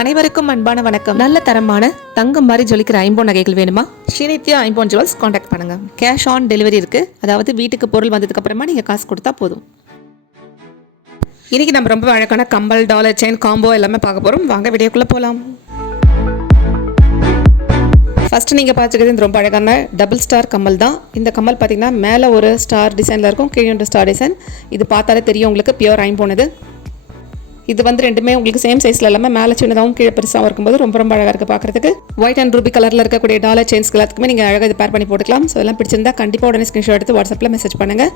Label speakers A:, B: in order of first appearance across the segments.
A: அனைவருக்கும் அன்பான வணக்கம். நல்ல தரமான தங்கம் மாதிரி ஜொலிக்கிற ஐம்போன் நகைகள் வேணுமா? ஸ்ரீநித்யா ஐம்போன் ஜுவல்ஸ் காண்டாக்ட் பண்ணுங்க. கேஷ் ஆன் டெலிவரி இருக்கு. அதாவது வீட்டுக்கு பொருள் வந்ததுக்கு அப்புறமா நீங்க காசு கொடுத்தா போதும். இன்னைக்கு நம்ம ரொம்ப அழகான கம்பல் டாலர் செயின் காம்போ எல்லாமே பார்க்க போறோம். வாங்க வீடியோக்குள்ள போலாம். ஃபர்ஸ்ட் நீங்கள் பார்த்துக்கிறது இந்த ரொம்ப அழகான டபுள் ஸ்டார் கம்மல் தான். இந்த கம்மல் பார்த்தீங்கன்னா மேலே ஒரு ஸ்டார் டிசைனில் இருக்கும். கீழே ஸ்டார் டிசைன் இது பார்த்தாலே தெரியும் உங்களுக்கு. பியூர் ஐம்போனது இது. இது வந்து ரெண்டுமே உங்களுக்கு சேம் சைஸில் இல்லாமல் மேலே சின்னதாகவும் கீழே பெருசாகவும் இருக்கும்போது ரொம்ப ரொம்ப அழகாக இருக்குது பார்க்குறதுக்கு ஒயிட் அண்ட் ரூபி கலரில் இருக்கக்கூடிய டாலர் செயின்ஸ்க்கு எல்லாத்துக்குமே நீங்கள் அழகாக இது பேர் பண்ணி போட்டுக்கலாம். ஸோ எல்லாம் பிடிச்சிருந்தா கண்டிப்பாக உடனே ஸ்க்ரீன்ஷாட் எடுத்து வாட்ஸ்அப்பில் மெசேஜ் பண்ணுங்கள்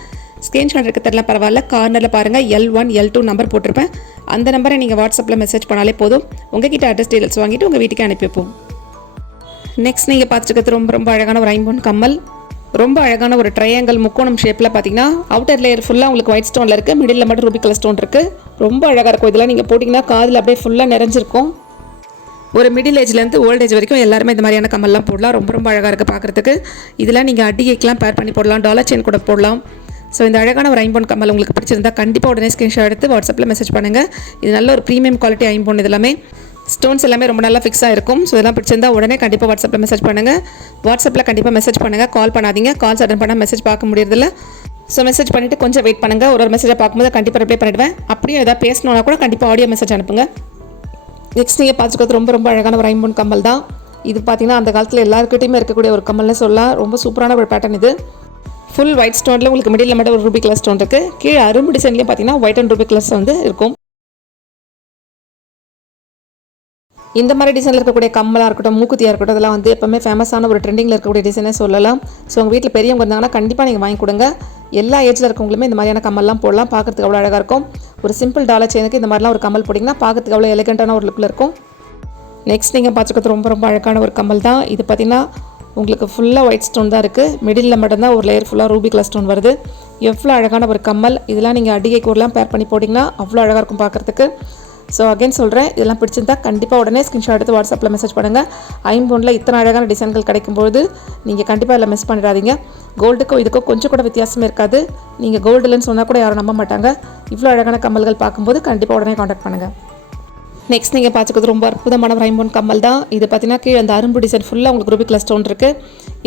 A: ஸ்க்ரீன்ஷாட் எடுக்க தெரியல பரவாயில்ல. கார்னரில் பாருங்கள் L one L two number போட்டிருப்பேன். அந்த நம்பரை நீங்கள் வாட்ஸ்அப்பில் மெசேஜ் பண்ணாலே போதும். உங்கள் கிட்ட அட்ரஸ் டீடைல்ஸ் வாங்கிட்டு உங்கள் வீட்டுக்கு அனுப்பி வைப்போம். நெக்ஸ்ட் நீங்கள் பார்த்துருக்கிறது ரொம்ப ரொம்ப அழகான ஒரு ஐம்பொன் கம்மல். ரொம்ப அழகான ஒரு ட்ரையாங்கல் முக்கோணம் ஷேப்பில் பார்த்தீங்கன்னா அவுட்டர் லேயர் ஃபுல்லாக உங்களுக்கு ஒயிட் ஸ்டோனில் இருக்குது மிடில் மட்டும் ரூபி கலர் ஸ்டோன் இருக்குது ரொம்ப அழகாக இருக்கும். இதெல்லாம் நீங்கள் போட்டிங்கன்னா காதில் அப்படியே ஃபுல்லாக நிறைஞ்சிருக்கும். ஒரு மிடில் ஏஜ்லேருந்து ஓல்ட் ஏஜ் வரைக்கும் எல்லாருமே இந்த மாதிரியான கம்மல்லாம் போடலாம். ரொம்ப ரொம்ப அழகாக இருக்குது பார்க்குறதுக்கு இதெல்லாம் நீங்கள் அடிகைக்கெலாம் பேர் பண்ணி போடலாம். டாலர் செயின் கூட போடலாம். ஸோ இந்த அழகான ஒரு ஐம்போன் கம்மல் உங்களுக்கு பிடிச்சிருந்தா கண்டிப்பாக உடனே ஸ்க்ரீன்ஷாட் எடுத்து வாட்ஸ்அப்பில் மெசேஜ் பண்ணுங்கள் இது நல்ல ஒரு ப்ரீமியம் குவாலிட்டி ஐம்போன் இது எல்லாமே ஸ்டோன்ஸ் எல்லாமே ரொம்ப நல்லா ஃபிக்ஸாக இருக்கும் ஸோ இதெல்லாம் பிடிச்சிருந்தா உடனே கண்டிப்பாக வாட்ஸ்அப்பில் மெசேஜ் பண்ணுங்கள் வாட்ஸ்அப்பில் கண்டிப்பாக மெசேஜ் பண்ணுங்கள் கால் பண்ணாதீங்க. கால்ஸ் அட்டன் பண்ணால் மெசேஜ் பார்க்க முடியறதில்ல. ஸோ மெசேஜ் பண்ணிவிட்டு கொஞ்சம் வெயிட் பண்ணுங்கள் ஒரு ஒரு மெசேஜை பார்க்கும்போது கண்டிப்பாக ரிப்ளை பண்ணிவிடுவேன் அப்படியே எதாவது பேசணுன்னா கூட கண்டிப்பாக ஆடியோ மெசேஜ் அனுப்புங்க. நெக்ஸ்ட் நீங்கள் பார்த்துக்கிறது ரொம்ப ரொம்ப அழகான ஒரு ஐம்பொன் கம்மல் தான். இது பார்த்தீங்கன்னா அந்த காலத்தில் எல்லாருக்கிட்டையுமே இருக்கக்கூடிய ஒரு கம்மல்னு சொல்லலாம். ரொம்ப சூப்பரான ஒரு பேட்டர்ன் இது. ஃபுல் ஒயிட் ஸ்டோனில் உங்களுக்கு மிடில் மட்டும் ஒரு ரூபி கலர் ஸ்டோன் இருக்குது கீழே அரும்பு டிசைன்லேயும் பார்த்தீங்கன்னா ஒயிட் அண்ட் ரூபி கலர்ஸ் வந்து இருக்கும். இந்த மாதிரி டிசைனில் இருக்கக்கூடிய கம்மலாக இருக்கட்டும் மூக்குத்தியாக இருக்கட்டும் அதெல்லாம் வந்து எப்பவுமே ஃபேமஸான ஒரு ட்ரெண்டிங்கில் இருக்கக்கூடிய டிசைனே சொல்லலாம். ஸோ உங்கள் வீட்டில் பெரியவங்க இருந்தாங்கன்னா கண்டிப்பாக நீங்கள் வாங்கி கொடுங்க. எல்லா ஏஜில் இருக்கவங்களுமே இந்த மாதிரியான கம்மல்லாம் போடலாம். பார்க்கறதுக்கு அவ்வளோ அழகாக இருக்கும். ஒரு சிம்பிள் டாலர் செயினுக்கு இந்த மாதிரிலாம் ஒரு கம்மல் போட்டிங்கன்னா பார்க்கறதுக்கு அவ்வளோ எலிகண்ட்டான ஒரு லுக்கில் இருக்கும். நெக்ஸ்ட் நீங்கள் பார்த்துக்கிறது ரொம்ப ரொம்ப அழகான ஒரு கம்மல் தான். இது பார்த்தீங்கன்னா உங்களுக்கு ஃபுல்லாக ஒயிட் ஸ்டோன் தான் இருக்குது மிடில் மட்டும்தான் ஒரு லேயர் ஃபுல்லாக ரூபி கலர் ஸ்டோன் வருது. எவ்வளோ அழகான ஒரு கம்மல். இதெல்லாம் நீங்கள் அடிகை கூடலாம் பேர் பண்ணி போட்டிங்கன்னா அவ்வளோ அழகாக இருக்கும் பார்க்குறதுக்கு ஸோ அகைன் சொல்கிறேன் இதெல்லாம் பிடிச்சிருந்தா கண்டிப்பாக உடனே ஸ்க்ரீன்ஷாட் எடுத்து வாட்ஸ்அப்பில் மெசேஜ் பண்ணுங்கள் ஐம்பொன்னில் இத்தனை அழகான டிசைன்கள் கிடைக்கும்போது நீங்கள் கண்டிப்பாக இதில் மிஸ் பண்ணிடாதீங்க. கோல்டுக்கும் இதுக்கும் கொஞ்சம் கூட வித்தியாசமே இருக்காது. நீங்கள் கோல்டுலன்னு சொன்னால் கூட யாரும் நம்ப மாட்டாங்க. இவ்வளோ அழகான கம்மல்கள் பார்க்கும்போது கண்டிப்பாக உடனே காண்டாக்ட் பண்ணுங்கள் நெக்ஸ்ட் நீங்கள் பார்த்துக்கிறது ரொம்ப அற்புதமான ஒரு ஐம்பொன் கம்மல் தான். இது பார்த்தீங்கன்னா கீழே அந்த அரும்பு டிசைன் ஃபுல்லாக உங்களுக்கு ரூபி கலர் ஸ்டோன் இருக்குது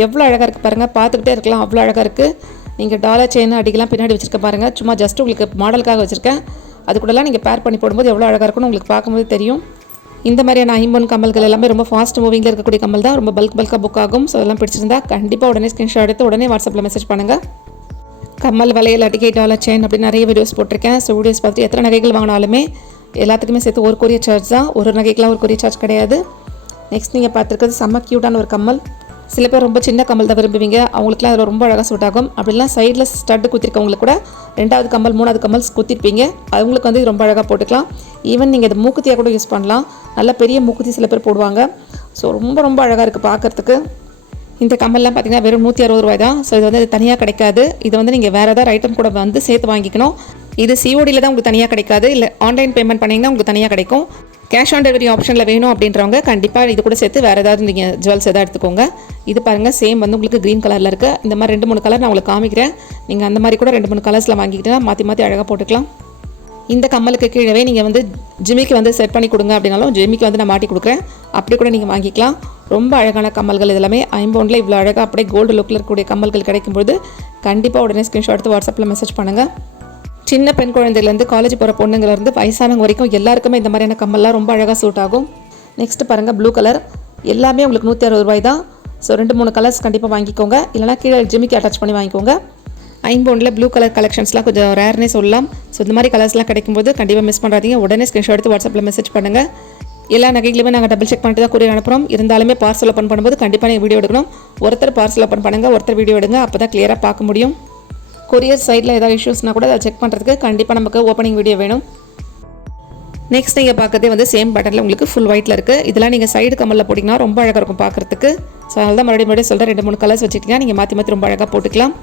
A: எவ்வளோ அழகாக இருக்குது பாருங்கள் பார்த்துக்கிட்டே இருக்கலாம். அவ்வளோ அழகாக இருக்குது நீங்கள் டாலர் செயின் அடிக்கலாம். பின்னாடி வச்சுருக்க பாருங்கள் சும்மா ஜஸ்ட் உங்களுக்கு மாடலுக்காக வச்சுருக்கேன். அது கூடலாம் நீங்கள் பேர் பண்ணி போடும்போது எவ்வளோ அழகாக இருக்கும்னு உங்களுக்கு பார்க்கும்போது தெரியும். இந்த மாதிரியான ஐம்பொன் கம்மல்கள் எல்லாமே ரொம்ப ஃபாஸ்ட் மூவிங்கில் இருக்கக்கூடிய கம்மல் தான். ரொம்ப பல்க் பல்காக புக் ஆகும். ஸோ அதெல்லாம் பிடிச்சிருந்தா கண்டிப்பாக உடனே ஸ்க்ரீன்ஷாட் எடுத்து உடனே வாட்ஸ்அப்பில் மெசேஜ் பண்ணுங்கள் கம்மல் வலையில் அடிக்கை டாலர் செயின் அப்படி நிறைய வீடியோஸ் போட்டிருக்கேன். ஸோ வீடியோஸ் பார்த்துட்டு எத்தனை நகைகள் வாங்கினாலுமே எல்லாத்துக்குமே சேர்த்து ஒரு கொரிய சார்ஜ் தான். ஒரு நகைக்கெலாம் ஒரு கொரிய சார்ஜ் கிடையாது. நெக்ஸ்ட் நீங்கள் பார்த்துருக்கிறது செம்ம க்யூட்டான ஒரு கம்மல். சில பேர் ரொம்ப சின்ன கம்மல் தான் விரும்புவீங்க. அவங்களுக்குலாம் அதில் ரொம்ப அழகாக சூட் ஆகும். அப்படிலாம் சைடில் ஸ்டட்டு குத்திருக்கவங்களுக்கு கூட ரெண்டாவது கம்மல் மூணாவது கம்மல் குத்திருப்பீங்க. அவங்களுக்கு வந்து இது ரொம்ப அழகாக போட்டுக்கலாம். ஈவன் நீங்கள் இது மூக்குத்தியாக கூட யூஸ் பண்ணலாம். நல்லா பெரிய மூக்குத்தி சில பேர் போடுவாங்க. ஸோ ரொம்ப ரொம்ப அழகாக இருக்குது பார்க்குறதுக்கு இந்த கம்மல்லாம் பார்த்தீங்கன்னா வெறும் நூற்றி அறுபது ரூபாய் தான். ஸோ இது வந்து தனியாக கிடைக்காது. இது வந்து நீங்கள் வேறு ஏதாவது ஐட்டம் கூட வந்து சேர்த்து வாங்கிக்கணும். இது சிஓடியில் தான் உங்களுக்கு தனியாக கிடைக்காது. இல்லை ஆன்லைன் பேமெண்ட் பண்ணிங்கன்னா உங்களுக்கு தனியாக கிடைக்கும். கேஷ் ஆன் டெலிவரி ஆப்ஷனில் வேணும் அப்படின்றவங்க கண்டிப்பாக இது கூட சேர்த்து வேறு ஏதாவது நீங்கள் ஜுவல்ஸ் எதாவது எடுத்துக்கோங்க. இது பாருங்கள் சேம் வந்து உங்களுக்கு க்ரீன் கலரில் இருக்குது இந்த மாதிரி ரெண்டு மூணு கலர் நான் உங்களுக்கு காமிக்கிறேன். நீங்கள் அந்த மாதிரி கூட ரெண்டு மூணு கலர்ஸில் வாங்கிக்கிட்டா மாற்றி மாற்றி அழகாக போட்டுக்கலாம். இந்த கம்மலுக்கு கீழவே நீங்கள் வந்து ஜிமிக்கு வந்து செட் பண்ணி கொடுங்க அப்படின்னாலும் ஜிமிக்கு வந்து நான் மாட்டி கொடுக்குறேன். அப்படி கூட நீங்கள் வாங்கிக்கலாம். ரொம்ப அழகான கம்மல்கள் இதெல்லாமே. ஐம்பவுண்டில் இவ்வளோ அழகாக அப்படியே கோல்டு லுக்கில் இருக்கக்கூடிய கம்மல்கள் கிடைக்கும்போது கண்டிப்பாக உடனே ஸ்க்ரீன்ஷாட் எடுத்து வாட்ஸ்அப்பில் மெசேஜ் பண்ணுங்கள் சின்ன பெண் குழந்தையிலேருந்து காலேஜ் போகிற பொண்ணுங்கலேருந்து வயசானவங்க வரைக்கும் எல்லாருக்குமே இந்த மாதிரியான கம்மல்லாம் ரொம்ப அழகாக சூட் ஆகும். நெக்ஸ்ட் பாருங்கள் ப்ளூ கலர் எல்லாமே உங்களுக்கு நூற்றி அறுபது ரூபாய் தான். ஸோ ரெண்டு மூணு கலர்ஸ் கண்டிப்பாக வாங்கிக்கோங்க. இல்லைனா கீழே ஜிமிக்கு அட்டாச் பண்ணி வாங்கிக்கோங்க. ஐம்பவுண்டில் ப்ளூ கலர் கலெக்ஷன்ஸ்லாம் கொஞ்சம் ரேர்னே சொல்லலாம். ஸோ இந்த மாதிரி கலர்ஸ்லாம் கிடைக்கும்போது கண்டிப்பாக மிஸ் பண்ணுறாதீங்க உடனே ஸ்க்ரீன்ஷாட் எடுத்து வாட்ஸ்அப்பில் மெசேஜ் பண்ணுங்கள் எல்லா நகைகளுமே நாங்கள் டபுள் செக் பண்ணிட்டு தான் கூறிய அனுப்புகிறோம் இருந்தாலுமே பார்சல் ஓப்பன் பண்ணும்போது கண்டிப்பாக நீங்கள் வீடியோ எடுக்கணும். ஒருத்தர் பார்சல் ஓப்பன் பண்ணுங்கள் ஒருத்தர் வீடியோ எடுங்க. அப்போ தான் கிளியராக பார்க்க முடியும். கொரியர் சைடில் ஏதாவது இஷ்யூஸ்னால் கூட அதை செக் பண்ணுறதுக்கு கண்டிப்பாக நமக்கு ஓப்பனிங் வீடியோ வேணும். நெக்ஸ்ட் நீங்கள் பார்க்கறதே வந்து சேம் பட்டனில் உங்களுக்கு ஃபுல் ஒயிட்டில் இருக்குது இதெல்லாம் நீங்கள் சைடு கம்மலில் போட்டிங்கன்னா ரொம்ப அழகாக இருக்கும் பார்க்குறதுக்கு. ஸோ அதனால் தான் மறுபடியும் மறுபடியும் சொல்கிறேன் ரெண்டு மூணு கலர்ஸ் வச்சுக்கிட்டீங்கன்னா நீங்கள் மாற்றி மாற்றி ரொம்ப அழகாக போட்டுக்கலாம்.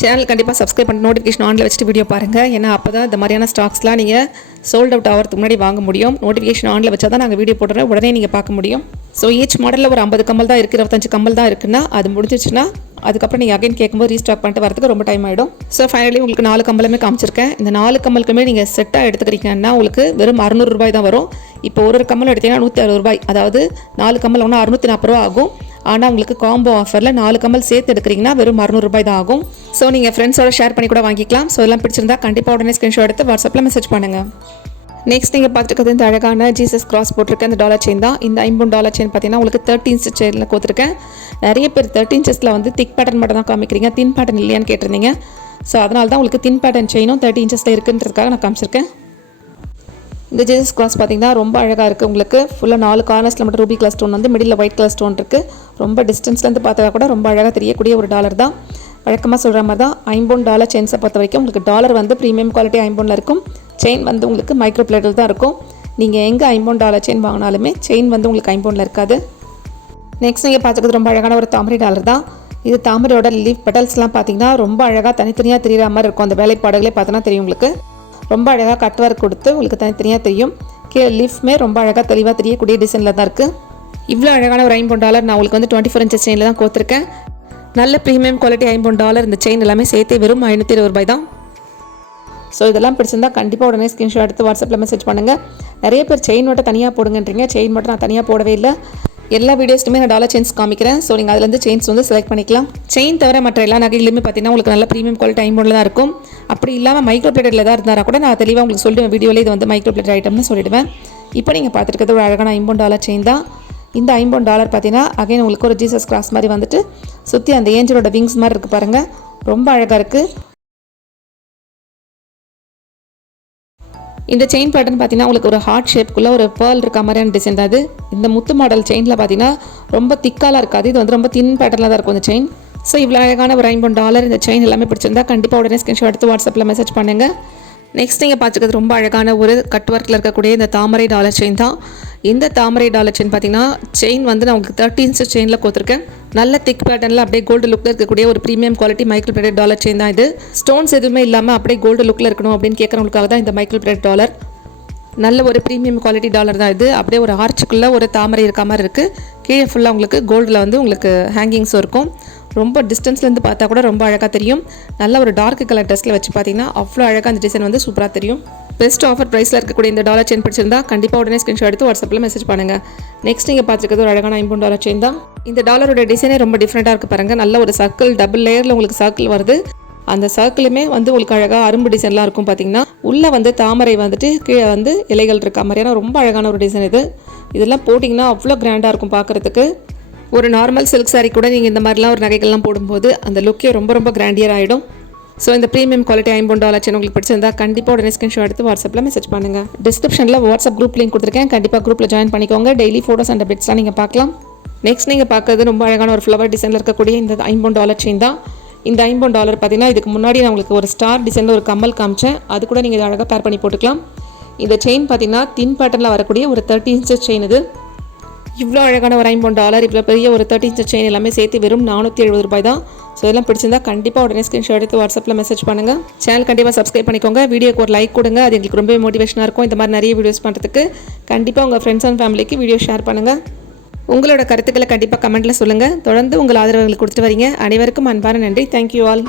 A: சேனல் கண்டிப்பாக சப்ஸ்கிரைப் பண்ணி நோட்டிஃபிகேஷன் ஆனில் வச்சுட்டு வீடியோ பாருங்கள் ஏன்னா அப்போ தான் இந்த மாதிரியான ஸ்டாக்ஸ்லாம் நீங்கள் சோல்ட் அவுட் ஆகிறதுக்கு முன்னாடி வாங்க முடியும். நோட்டிஃபிகேஷன் ஆனில் வச்சா தான் நாங்கள் வீடியோ போடுறோம். உடனே நீங்கள் பார்க்க முடியும். ஸோ ஈச் மாடலில் ஒரு ஐம்பது கம்மல் தான் இருக்குது இருபத்தஞ்சு கம்மல் தான் இருக்குன்னா அது முடிஞ்சிச்சுன்னா அதுக்கப்புறம் நீங்கள் அகைன் கேட்கும்போது ரீஸ்டாக் பண்ணிட்டு வரதுக்கு ரொம்ப டைம் ஆகிடும் ஸோ ஃபைனலி உங்களுக்கு நாலு கம்பலுமே காமிச்சிருக்கேன். இந்த நாலு கம்பலுக்குமே நீங்கள் செட்டாக எடுத்துக்கிறீங்கன்னா உங்களுக்கு வெறும் அறுநூறு ரூபாய் தான் வரும். இப்போ ஒரு ஒரு கம்மல் எடுத்தீங்கன்னா நூற்றி அறுபது ரூபாய். அதாவது நாலு கம்மல் ஒன்று அறுநூற்றி நாற்பது ரூபா ஆகும். ஆனால் உங்களுக்கு காம்போ ஆஃபரில் நாலு கம்மல் சேர்த்து எடுக்கிறீங்கன்னா வெறும் அறுநூறுபாய் தான் ஆகும். ஸோ நீங்கள் ஃப்ரெண்ட்ஸோட ஷேர் பண்ணி கூட வாங்கிக்கலாம். ஸோ எல்லாம் பிடிச்சிருந்தா கண்டிப்பாக உடனே ஸ்க்ரீன்ஷாட் எடுத்து வாட்ஸ்அப்பில் மெசேஜ் பண்ணுங்கள் நெக்ஸ்ட் நீங்கள் பார்த்துருக்கிறது இந்த அழகான ஜீசஸ் கிராஸ் போட்டிருக்க இந்த டாலர் செயின் தான். இந்த ஐம்பது டாலர் செயின் பார்த்தீங்கன்னா உங்களுக்கு தேர்ட்டின் செயினில் கொடுத்துருக்கேன். நிறைய பேர் தேர்ட்டின் செஸ்ட்டில் வந்து திக் பேட்டர்ன் மட்டும் தான் காமிக்கிறீங்க. தின் பேட்டர்ன் இல்லையான்னு கேட்டிருந்தீங்க. ஸோ அதனால தான் உங்களுக்கு தின் பேட்டர்ன் செயினும் தேர்ட்டி இன்ச்சஸில் இருக்குன்றதுக்காக நான் காமிச்சிருக்கேன். இந்த ஜீசஸ் கிராஸ் பார்த்தீங்கன்னா ரொம்ப அழகாக இருக்குது உங்களுக்கு ஃபுல்லாக நாலு கார்னர்ஸில் மட்டும் ரூபி கலர் ஸ்டோன் வந்து மிடில் ஒயிட் கலர் ஸ்டோன் இருக்குது ரொம்ப டிஸ்டன்ஸ்லேருந்து பார்த்தா கூட ரொம்ப அழகாக தெரியக்கூடிய ஒரு டாலர் தான். வழக்கமாக சொல்கிற மாதிரி தான் ஐம்பொன் டாலர் செயின்ஸை பொறுத்த வரைக்கும் உங்களுக்கு டாலர் வந்து ப்ரீமியம் குவாலிட்டி ஐம்பொனில் இருக்கும். செயின் வந்து உங்களுக்கு மைக்ரோ பிளேட்டில் தான் இருக்கும். நீங்கள் எங்கே ஐம்பொன் டாலர் செயின் வாங்கினாலுமே செயின் வந்து உங்களுக்கு ஐம்பொனில் இருக்காது. நெக்ஸ்ட் நீங்கள் பார்த்துக்கிறது ரொம்ப அழகான ஒரு தாமரை டாலர் தான். இது தாமரையோட லீஃப் பெட்டல்ஸ்லாம் பார்த்தீங்கன்னா ரொம்ப அழகாக தனித்தனியாக தெரியுற மாதிரி இருக்கும். அந்த வேலைப்பாடுகளே பார்த்தோன்னா தெரியும் உங்களுக்கு. ரொம்ப அழகாக கட் ஒர்க் கொடுத்து உங்களுக்கு தனித்தனியாக தெரியும். கீழே லீஃப்மே ரொம்ப அழகாக தெளிவாக தெரியக்கூடிய டிசைனில் தான் இருக்குது இவ்வளோ அழகான ஒரு ஐம்பது டாலர் நான் உங்களுக்கு வந்து டுவெண்ட்டி ஃபோர் இன்ச்சஸ் செயினில் தான் கோத்துருக்கேன். நல்ல ப்ரீமியம் குவாலிட்டி ஐம்பது டாலர் இந்த செயின் எல்லாமே சேர்த்தே வெறும் ஐநூற்றி இருபது ரூபாய் தான். ஸோ இதெல்லாம் பிடிச்சிருந்தா கண்டிப்பாக உடனே ஸ்க்ரீன்ஷாட் எடுத்து வாட்ஸ்அப்பில் மெசேஜ் பண்ணுங்கள் நிறைய பேர் செயின் மட்டும் தனியாக போடுங்கன்றீங்க. செயின் மட்டும் நான் தனியாக போடவே இல்லை. எல்லா வீடியோஸ்ட்டுமே நான் டாலர் செயின்ஸ் காமிக்கிறேன். ஸோ நீங்கள் அதுலேருந்து செயின்ஸ் வந்து செலக்ட் பண்ணிக்கலாம். செயின் தவிர மற்ற எல்லா நகைகளுமே பார்த்தீங்கன்னா உங்களுக்கு நல்ல ப்ரீமியம் குவாலிட்டி ஐம்பொன்ல தான் இருக்கும். அப்படி இல்லாமல் மைக்ரோ பிளேட்டில் தான் இருந்தால் கூட நான் தெளிவாக உங்களுக்கு சொல்லிடுவேன். வீடியோவில் இது வந்து மைக்ரோ பிளேட் ஐட்டம்னு சொல்லிடுவேன். இப்போ நீங்கள் பார்த்துருக்கிறது ஒரு அழகான ஐம்பொன் டாலர் செயின் தான். இந்த ஐம்பொன் டாலர் பார்த்தீங்கன்னா அகைன் உங்களுக்கு ஒரு ஜீசஸ் கிராஸ் மாதிரி வந்துட்டு சுற்றி அந்த ஏஞ்சலோட விங்ஸ் மாதிரி இருக்குது பாருங்கள் ரொம்ப அழகாக இருக்குது இந்த செயின் பேட்டர்ன் பார்த்தீங்கன்னா உங்களுக்கு ஒரு ஹார்ட் ஷேப்புக்குள்ளே ஒரு பேர்ல் இருக்க மாதிரியான டிசைன் தான் அது இந்த முத்து மாடல் செயினில் பார்த்தீங்கன்னா ரொம்ப திக்காலாம் இருக்காது. இது வந்து ரொம்ப தின் பேட்டர்னில் தான் இருக்கும் இந்த செயின் ஸோ இவ்வளோ அழகான ஒரு ஐம்பது டாலர் இந்த செயின் எல்லாமே பிடிச்சிருந்தா கண்டிப்பாக உடனே ஸ்கிரீன்ஷாட் எடுத்து வாட்ஸ்அப்பில் மெசேஜ் பண்ணுங்கள் நெக்ஸ்ட் நீங்கள் பார்த்துக்கிறது ரொம்ப அழகான ஒரு கட் ஒர்க்கில் இருக்கக்கூடிய இந்த தாமரை டாலர் செயின் தான். இந்த தாமரை டாலர் செயின் பார்த்தீங்கன்னா செயின் வந்து நான் உங்களுக்கு தேர்ட்டீன் இன்ச் செயினில் கொடுத்துருக்கேன். நல்ல திக் பேட்டர்னில் அப்படியே கோல்டு லுக்கில் இருக்கக்கூடிய ஒரு ப்ரீமியம் குவாலிட்டி மைக்கிள் பிளேட் டாலர் செயின் தான் இது. ஸ்டோன்ஸ் எதுவுமே இல்லாமல் அப்படியே கோல்டு லுக்கில் இருக்கணும் அப்படின்னு கேட்குறவங்களுக்காக தான் இந்த மைக்கிள் பிளேட் டாலர் நல்ல ஒரு ப்ரீமியம் குவாலிட்டி டாலர் தான் இது. அப்படியே ஒரு ஆர்ச்சுக்குள்ளே ஒரு தாமரை இருக்க மாதிரி இருக்குது கீழே ஃபுல்லாக உங்களுக்கு கோல்டில் வந்து உங்களுக்கு ஹேங்கிங்ஸும் இருக்கும். ரொம்ப டிஸ்டன்ஸ்லேருந்து பார்த்தா கூட ரொம்ப அழகாக தெரியும். நல்ல ஒரு டார்க் கலர் ட்ரெஸ்ஸில் வச்சு பார்த்தீங்கன்னா அவ்வளோ அழகாக அந்த டிசைன் வந்து சூப்பராக தெரியும். பெஸ்ட் ஆஃபர் ப்ரைஸில் இருக்கக்கூடிய இந்த டாலர் செயின் பிடிச்சிருந்தா கண்டிப்பாக உடனே ஸ்க்ரீன்ஷாட் எடுத்து வாட்ஸ்அப்பில் மெசேஜ் பண்ணுங்கள் நெக்ஸ்ட் நீங்கள் பார்த்துருக்கிறது ஒரு அழகான ஐம்பது டாலர் செயின் தான். இந்த டாலரோட டிசைனே ரொம்ப டிஃப்ரெண்ட்டாக இருக்குது பாருங்கள் நல்ல ஒரு சர்க்கிள் டபுள் லேயரில் உங்களுக்கு சர்க்கிள் வருது. அந்த சர்க்கிளுமே வந்து உங்களுக்கு அழகாக அரும்பு டிசைன்லாம் இருக்கும் பார்த்தீங்கன்னா உள்ளே வந்து தாமரை வந்துட்டு கீழே வந்து இலைகள் இருக்க மாதிரியான ரொம்ப அழகான ஒரு டிசைன் இது. இதெல்லாம் போட்டிங்கன்னா அவ்வளோ கிராண்டாக இருக்கும் பார்க்குறதுக்கு ஒரு நார்மல் சில்க் சாரீ கூட நீங்கள் இந்த மாதிரிலாம் ஒரு நகைகள்லாம் போடும்போது அந்த லுக்கே ரொம்ப ரொம்ப கிராண்டியர் ஆகிடும் ஸோ இந்த ப்ரீமியம் குவாலிட்டி ஐம்பது டாலர் செயின் உங்களுக்கு பிடிச்சிருந்தா கண்டிப்பாக உடனே ஸ்கிரீன்ஷாட் எடுத்து வாட்ஸ்அப்பில் மெசேஜ் பண்ணுங்கள் டிஸ்கிரிப்ஷனில் வாட்ஸ்அப் குரூப் லிங்க் கொடுத்துருக்கேன். கண்டிப்பாக குரூப்பில் ஜாயின் பண்ணிக்கோங்க. டெய்லி ஃபோட்டோஸ் அண்ட் பிட்ஸ்லாம் நீங்கள் பார்க்கலாம். நெக்ஸ்ட் நீங்கள் பார்க்குறது ரொம்ப அழகான ஒரு ஃப்ளவர் டிசைனில் இருக்கக்கூடிய இந்த ஐம்பது டாலர் செயின் தான். இந்த ஐம்பது டாலர் பார்த்தீங்கன்னா இதுக்கு முன்னாடி நான் உங்களுக்கு ஒரு ஸ்டார் டிசைனில் ஒரு கம்மல் காமிச்சேன். அது கூட நீங்கள் இதை அழகாக பேர் பண்ணி போட்டுக்கலாம். இந்த செயின் பார்த்தீங்கன்னா தின் பேட்டர்னில் வரக்கூடிய ஒரு தேர்ட்டி இன்ச்சஸ் செயின் இது. இவ்வளோ அழகான ஒரு ஐம்பது டாலர் இவ்வளோ பெரிய ஒரு தேர்ட்டி இன்ச் செயின் எல்லாமே சேர்த்து வெறும் நானூற்றி எழுபது ரூபாய் தான். ஸோ இதெல்லாம் பிடிச்சிருந்தா கண்டிப்பாக உடனே ஸ்க்ரீன்ஷாட் எடுத்து வாட்ஸ்அப்பில் மெசேஜ் பண்ணுங்கள் சேனல் கண்டிப்பாக சப்ஸ்கிரைப் பண்ணிக்கோங்க. வீடியோக்கு ஒரு லைக் கொடுங்க. அது எங்களுக்கு ரொம்பவே மோட்டிவேஷனாக இருக்கும். இந்த மாதிரி நிறைய வீடியோஸ் பண்ணுறதுக்கு கண்டிப்பாக உங்கள் ஃப்ரெண்ட்ஸ் அண்ட் ஃபேமிலிக்கு வீடியோ ஷேர் பண்ணுங்கள் உங்களோட கருத்துக்களை கண்டிப்பாக கமெண்ட்டில் சொல்லுங்கள் தொடர்ந்து உங்கள் ஆதரவுகள் கொடுத்துட்டு வரீங்க. அனைவருக்கும் அன்பான நன்றி. Thank you all